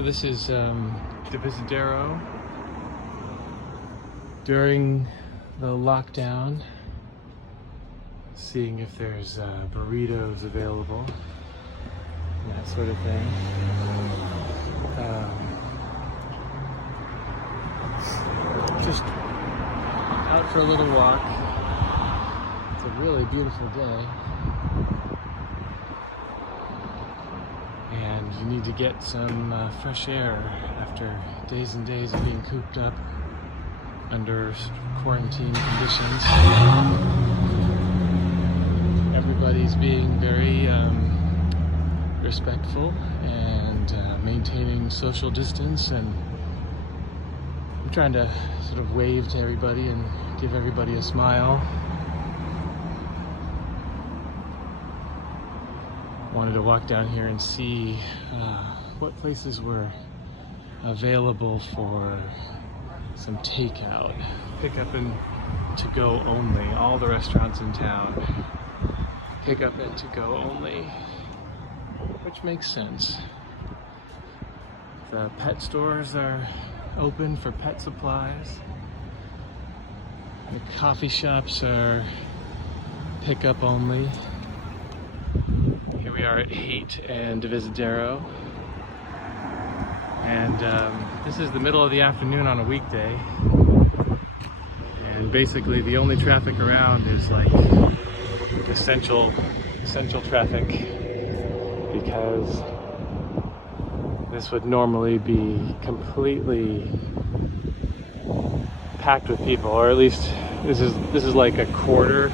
So this is Divisadero during the lockdown, seeing if there's burritos available and that sort of thing. Just out for a little walk. It's a really beautiful day. And you need to get some fresh air after days and days of being cooped up under quarantine conditions. Everybody's being very respectful and maintaining social distance, and I'm trying to sort of wave to everybody and give everybody a smile. Wanted to walk down here and see what places were available for some takeout. Pick up and to go only. All the restaurants in town pick up and to go only, which makes sense. The pet stores are open for pet supplies. The coffee shops are pick up only. Here we are at Haight and Divisadero, and this is the middle of the afternoon on a weekday, and basically the only traffic around is like essential traffic, because this would normally be completely packed with people, or at least this is like a quarter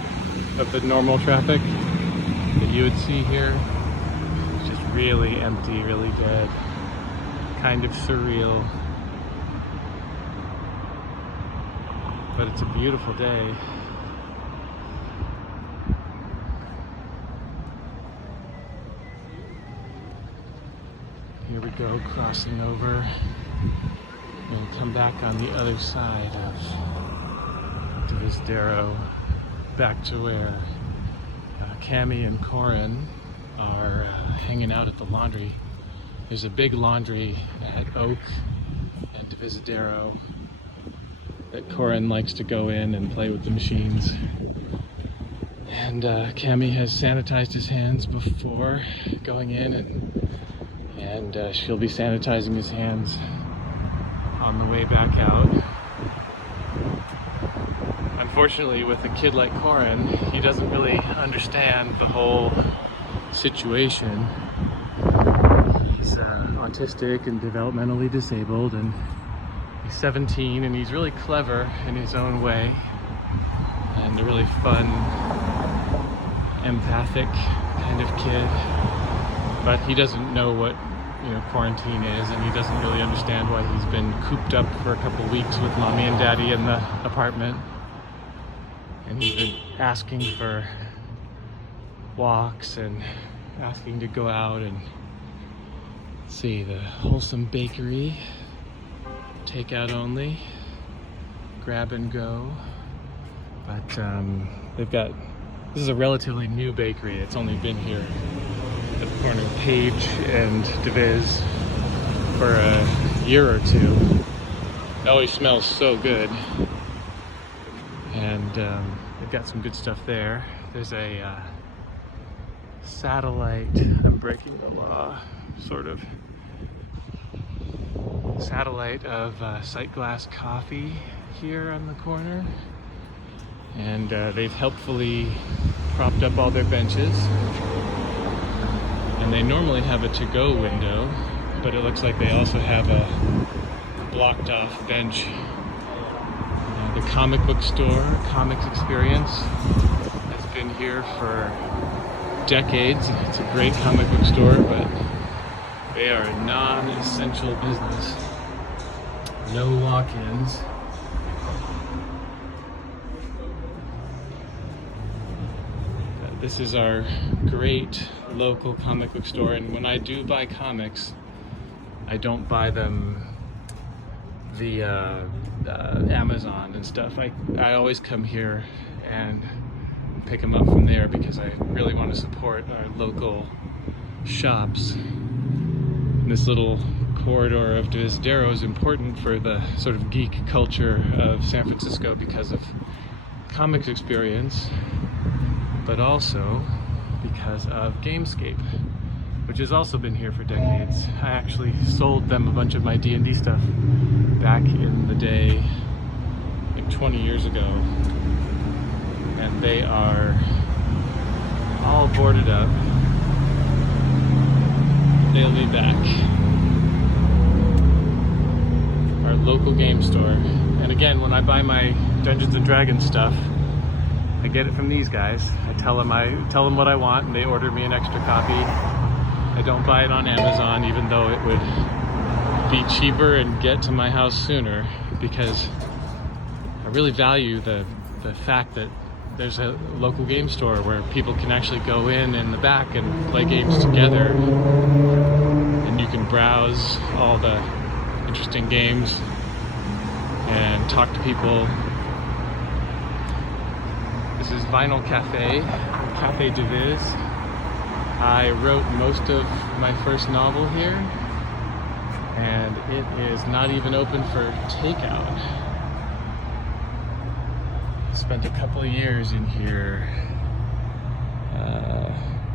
of the normal traffic that you would see here. It's just really empty, really dead, kind of surreal, but it's a beautiful day. Here we go, crossing over and come back on the other side of Divisadero, back to where Cami and Corin are hanging out at the laundry. There's a big laundry at Oak and Divisadero that Corin likes to go in and play with the machines. And Cami has sanitized his hands before going in, and she'll be sanitizing his hands on the way back out. Unfortunately, with a kid like Corin, he doesn't really understand the whole situation. He's autistic and developmentally disabled, and he's 17, and he's really clever in his own way, and a really fun, empathic kind of kid. But he doesn't know what quarantine is, and he doesn't really understand why he's been cooped up for a couple weeks with mommy and daddy in the apartment. And he's been asking for walks and asking to go out and see the Wholesome Bakery, takeout only, grab and go. But this is a relatively new bakery. It's only been here at the corner of Page and Diviz for a year or two. It always smells so good. And they've got some good stuff there. There's a satellite, I'm breaking the law, sort of, satellite of Sightglass Coffee here on the corner. And they've helpfully propped up all their benches. And they normally have a to-go window, but it looks like they also have a blocked off bench. The comic book store, Comics Experience, has been here for decades. It's a great comic book store, but they are a non-essential business. No walk-ins. This is our great local comic book store, and when I do buy comics, I don't buy them via Amazon and stuff. I always come here and pick them up from there because I really want to support our local shops. This little corridor of Divisadero is important for the sort of geek culture of San Francisco because of comics experience, but also because of Gamescape, which has also been here for decades. I actually sold them a bunch of my D&D stuff back in the day, like 20 years ago, and they are all boarded up. They'll be back. Our local game store. And again, when I buy my Dungeons and Dragons stuff, I get it from these guys. I tell them what I want, and they order me an extra copy. I don't buy it on Amazon, even though it would be cheaper and get to my house sooner, because I really value the fact that there's a local game store where people can actually go in the back and play games together, and you can browse all the interesting games and talk to people. This is Vinyl Cafe, Cafe Divis. I wrote most of my first novel here, and it is not even open for takeout. Spent a couple of years in here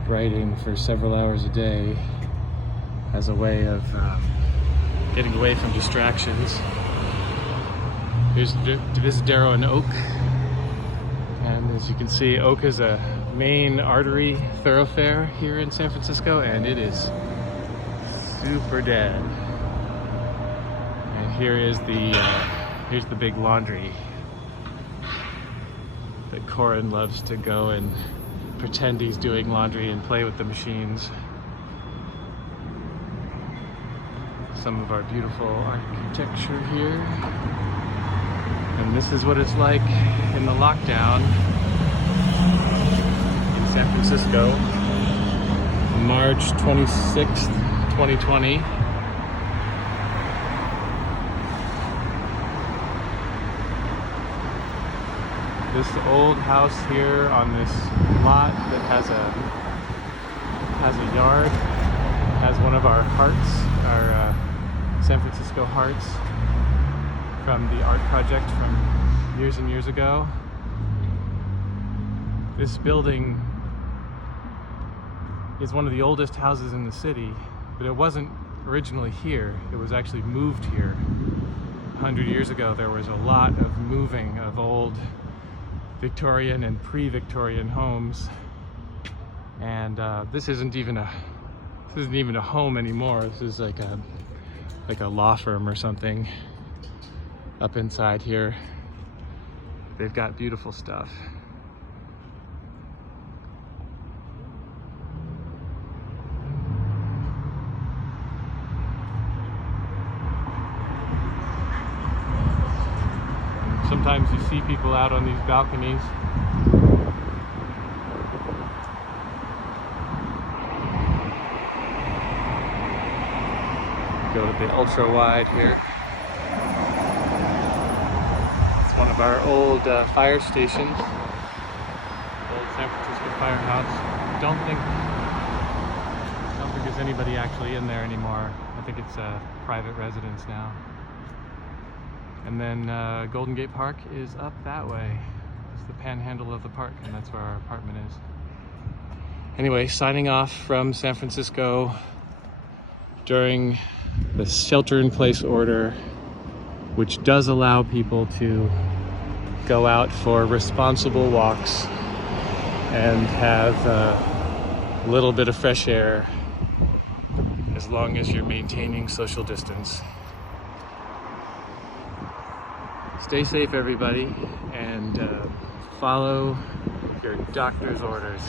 writing for several hours a day as a way of getting away from distractions. Here's Divisadero and Oak, and as you can see, Oak is a main artery thoroughfare here in San Francisco, and it is super dead. And here's the big laundry that Corin loves to go and pretend he's doing laundry and play with the machines. Some of our beautiful architecture here. And this is what it's like in the lockdown in San Francisco, March 26th, 2020. This old house here on this lot that has a yard, has one of our hearts, our San Francisco hearts from the art project from years and years ago. This building is one of the oldest houses in the city, but it wasn't originally here. It was actually moved here. 100 years ago, there was a lot of moving of old Victorian and pre-Victorian homes, and this isn't even a home anymore. This is like a law firm or something up inside here. They've got beautiful stuff. Sometimes you see people out on these balconies. Go to the ultra wide here. It's one of our old fire stations. Old San Francisco firehouse. Don't think there's anybody actually in there anymore. I think it's a private residence now. And then Golden Gate Park is up that way. It's the panhandle of the park, and that's where our apartment is. Anyway, signing off from San Francisco during the shelter-in-place order, which does allow people to go out for responsible walks and have a little bit of fresh air, as long as you're maintaining social distance. Stay safe, everybody, and follow your doctor's orders.